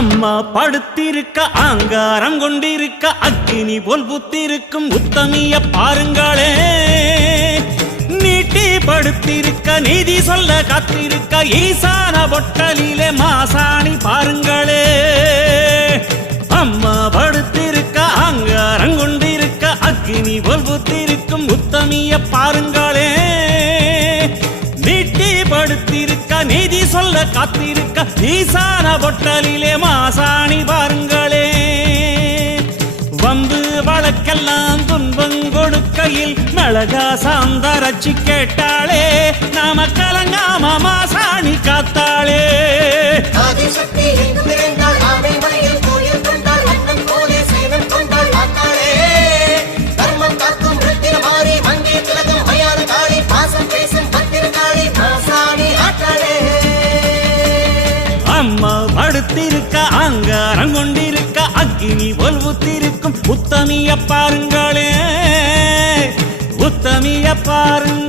அம்மா படுத்திருக்க ஆங்காரம் கொண்டிருக்க அக்கினி போல் புத்திருக்கும் உத்தமிய பாருங்களே. நீட்டி படுத்திருக்க நீதி சொல்ல காத்திருக்க ஈசான பொட்டலிலே மாசாணி பாருங்களே. அம்மா படுத்திருக்க ஆங்காரம் கொண்டிருக்க அக்கினி போல் புத்திருக்கும் உத்தமிய பாருங்களே. நீட்டி படுத்திருக்க நீதி சொல்ல காத்திருக்க ஈசான பொட்டலிலே மாசாணி பாருங்களே. வம்பு வழக்கெல்லாம் துன்பம் கொடுக்கையில் மிளகா சாந்தரச்சி கேட்டாளே. நாம கலங்காம மாசாணி காத்தாளே. அம்மா படுத்திருக்க ஆங்காரம் கொண்டிருக்க அக்கினி போல் புத்திருக்கும் உத்தமிய பாருங்களே. உத்தமிய பாருங்க.